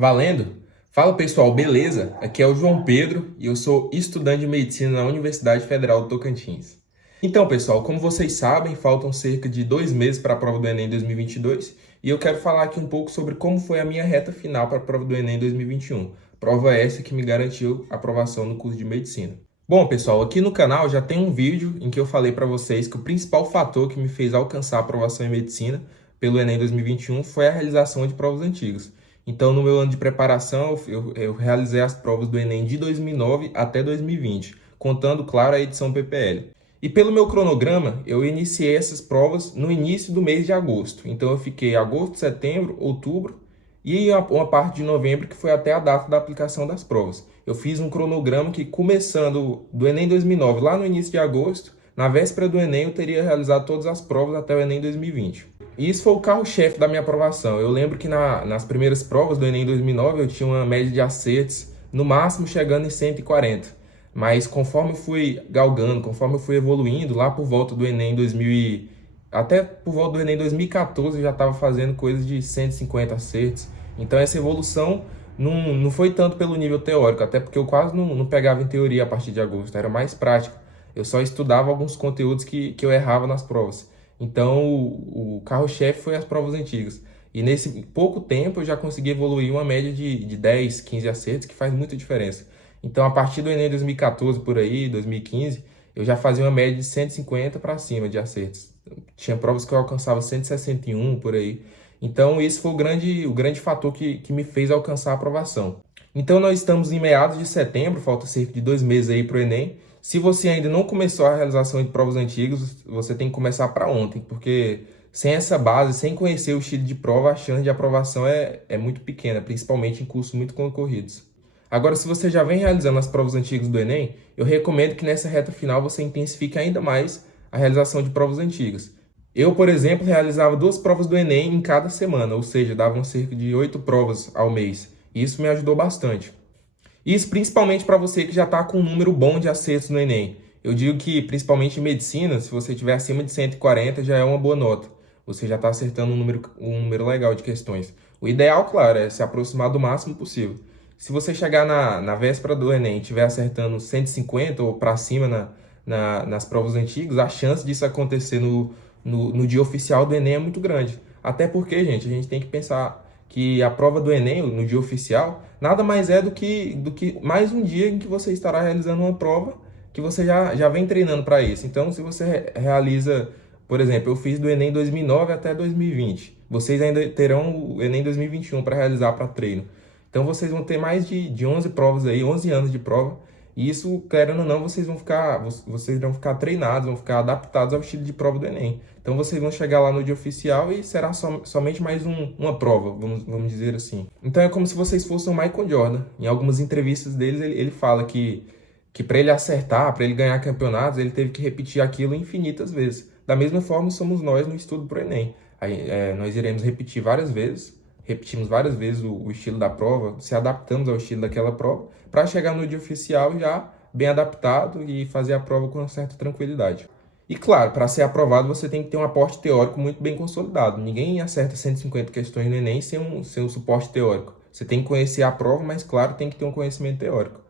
Valendo? Fala pessoal, beleza? Aqui é o João Pedro e eu sou estudante de medicina na Universidade Federal do Tocantins. Então, pessoal, como vocês sabem, faltam cerca de 2 meses para a prova do Enem 2022 e eu quero falar aqui um pouco sobre como foi a minha reta final para a prova do Enem 2021. Prova essa que me garantiu a aprovação no curso de medicina. Bom, pessoal, aqui no canal já tem um vídeo em que eu falei para vocês que o principal fator que me fez alcançar a aprovação em medicina pelo Enem 2021 foi a realização de provas antigas. Então, no meu ano de preparação, eu realizei as provas do Enem de 2009 até 2020, contando, claro, a edição PPL. E pelo meu cronograma, eu iniciei essas provas no início do mês de agosto. Então, eu fiquei agosto, setembro, outubro e uma parte de novembro, que foi até a data da aplicação das provas. Eu fiz um cronograma que, começando do Enem 2009, lá no início de agosto, na véspera do Enem, eu teria realizado todas as provas até o Enem 2020. E isso foi o carro-chefe da minha aprovação. Eu lembro que nas primeiras provas do Enem 2009 eu tinha uma média de acertos, no máximo chegando em 140. Mas conforme eu fui galgando, conforme eu fui evoluindo, lá por volta do Enem 2000 até por volta do Enem 2014 eu já estava fazendo coisas de 150 acertos. Então essa evolução não foi tanto pelo nível teórico, até porque eu quase não pegava em teoria a partir de agosto, era mais prática. Eu só estudava alguns conteúdos que eu errava nas provas. Então, o carro-chefe foi as provas antigas. E nesse pouco tempo eu já consegui evoluir uma média de 10, 15 acertos, que faz muita diferença. Então, a partir do Enem 2014 por aí, 2015, eu já fazia uma média de 150 para cima de acertos. Tinha provas que eu alcançava 161 por aí. Então, esse foi o grande fator que me fez alcançar a aprovação. Então, nós estamos em meados de setembro, falta cerca de 2 meses aí para o Enem. Se você ainda não começou a realização de provas antigas, você tem que começar para ontem, porque sem essa base, sem conhecer o estilo de prova, a chance de aprovação é muito pequena, principalmente em cursos muito concorridos. Agora, se você já vem realizando as provas antigas do Enem, eu recomendo que nessa reta final você intensifique ainda mais a realização de provas antigas. Eu, por exemplo, realizava 2 provas do Enem em cada semana, ou seja, davam cerca de 8 provas ao mês. E isso me ajudou bastante. Isso principalmente para você que já está com um número bom de acertos no Enem. Eu digo que, principalmente em medicina, se você tiver acima de 140, já é uma boa nota. Você já está acertando um número legal de questões. O ideal, claro, é se aproximar do máximo possível. Se você chegar na véspera do Enem e estiver acertando 150 ou para cima nas provas antigas, a chance disso acontecer no dia oficial do Enem é muito grande. Até porque, gente, a gente tem que pensar que a prova do Enem, no dia oficial, nada mais é do que mais um dia em que você estará realizando uma prova que você já vem treinando para isso. Então, se você realiza, por exemplo, eu fiz do Enem 2009 até 2020. Vocês ainda terão o Enem 2021 para realizar para treino. Então, vocês vão ter mais de 11 provas aí, 11 anos de prova. E isso, querendo ou não, vocês vão ficar treinados, vão ficar adaptados ao estilo de prova do Enem. Então vocês vão chegar lá no dia oficial e será somente mais uma prova, vamos dizer assim. Então é como se vocês fossem o Michael Jordan. Em algumas entrevistas deles, ele fala que para ele acertar, para ele ganhar campeonatos, ele teve que repetir aquilo infinitas vezes. Da mesma forma, somos nós no estudo para o Enem. Aí, nós iremos repetir várias vezes, repetimos várias vezes o estilo da prova, se adaptamos ao estilo daquela prova, para chegar no dia oficial já bem adaptado e fazer a prova com uma certa tranquilidade. E claro, para ser aprovado você tem que ter um aporte teórico muito bem consolidado. Ninguém acerta 150 questões no Enem sem um suporte teórico. Você tem que conhecer a prova, mas claro, tem que ter um conhecimento teórico.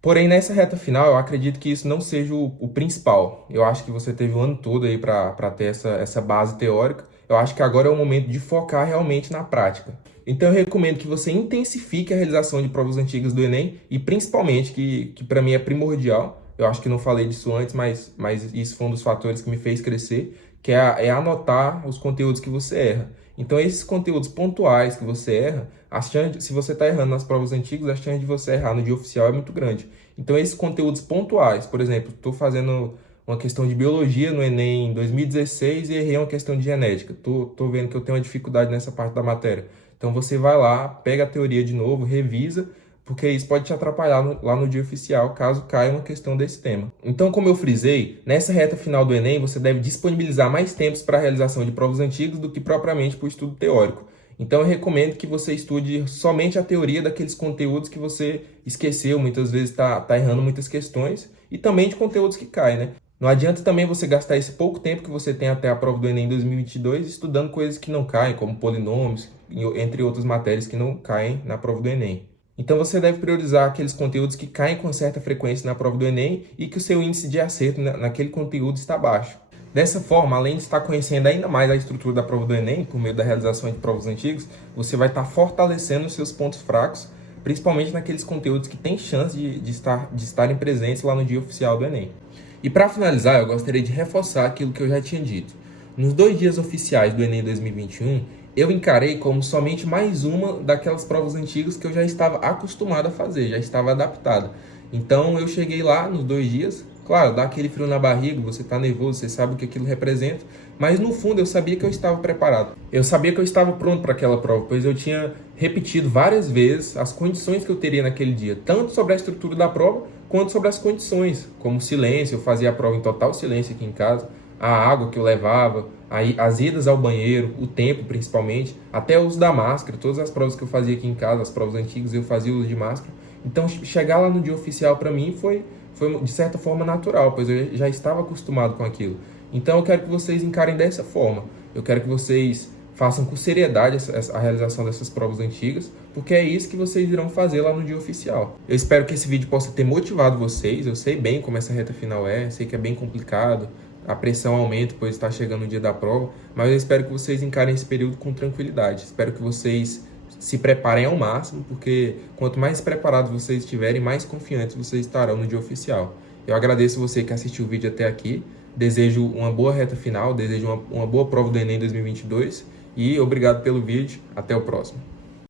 Porém, nessa reta final, eu acredito que isso não seja o principal. Eu acho que você teve o ano todo aí para ter essa base teórica. Eu acho que agora é o momento de focar realmente na prática. Então, eu recomendo que você intensifique a realização de provas antigas do Enem e, principalmente, que para mim é primordial, eu acho que não falei disso antes, mas isso foi um dos fatores que me fez crescer, que é anotar os conteúdos que você erra. Então, esses conteúdos pontuais que você erra, se você está errando nas provas antigas, a chance de você errar no dia oficial é muito grande. Então, esses conteúdos pontuais, por exemplo, estou fazendo uma questão de biologia no Enem em 2016 e errei uma questão de genética. Tô vendo que eu tenho uma dificuldade nessa parte da matéria. Então, você vai lá, pega a teoria de novo, revisa, porque isso pode te atrapalhar lá no dia oficial, caso caia uma questão desse tema. Então, como eu frisei, nessa reta final do Enem, você deve disponibilizar mais tempos para a realização de provas antigas do que propriamente para o estudo teórico. Então, eu recomendo que você estude somente a teoria daqueles conteúdos que você esqueceu, muitas vezes está errando muitas questões, e também de conteúdos que caem, né? Não adianta também você gastar esse pouco tempo que você tem até a prova do Enem 2022 estudando coisas que não caem, como polinômios, entre outras matérias que não caem na prova do Enem. Então você deve priorizar aqueles conteúdos que caem com certa frequência na prova do Enem e que o seu índice de acerto naquele conteúdo está baixo. Dessa forma, além de estar conhecendo ainda mais a estrutura da prova do Enem, por meio da realização de provas antigas, você vai estar fortalecendo os seus pontos fracos, principalmente naqueles conteúdos que têm chance de estarem presentes lá no dia oficial do Enem. E para finalizar, eu gostaria de reforçar aquilo que eu já tinha dito. Nos 2 dias oficiais do Enem 2021, eu encarei como somente mais uma daquelas provas antigas que eu já estava acostumado a fazer, já estava adaptado. Então eu cheguei lá nos 2 dias, claro, dá aquele frio na barriga, você está nervoso, você sabe o que aquilo representa, mas no fundo eu sabia que eu estava preparado. Eu sabia que eu estava pronto para aquela prova, pois eu tinha repetido várias vezes as condições que eu teria naquele dia, tanto sobre a estrutura da prova, quanto sobre as condições, como silêncio, eu fazia a prova em total silêncio aqui em casa, a água que eu levava, as idas ao banheiro, o tempo principalmente, até o uso da máscara, todas as provas que eu fazia aqui em casa, as provas antigas, eu fazia uso de máscara. Então, chegar lá no dia oficial para mim foi de certa forma natural, pois eu já estava acostumado com aquilo. Então, eu quero que vocês encarem dessa forma. Eu quero que vocês façam com seriedade a realização dessas provas antigas, porque é isso que vocês irão fazer lá no dia oficial. Eu espero que esse vídeo possa ter motivado vocês. Eu sei bem como essa reta final sei que é bem complicado, a pressão aumenta, pois está chegando o dia da prova, mas eu espero que vocês encarem esse período com tranquilidade. Espero que vocês se preparem ao máximo, porque quanto mais preparados vocês estiverem, mais confiantes vocês estarão no dia oficial. Eu agradeço você que assistiu o vídeo até aqui, desejo uma boa reta final, desejo uma boa prova do Enem 2022 e obrigado pelo vídeo. Até o próximo.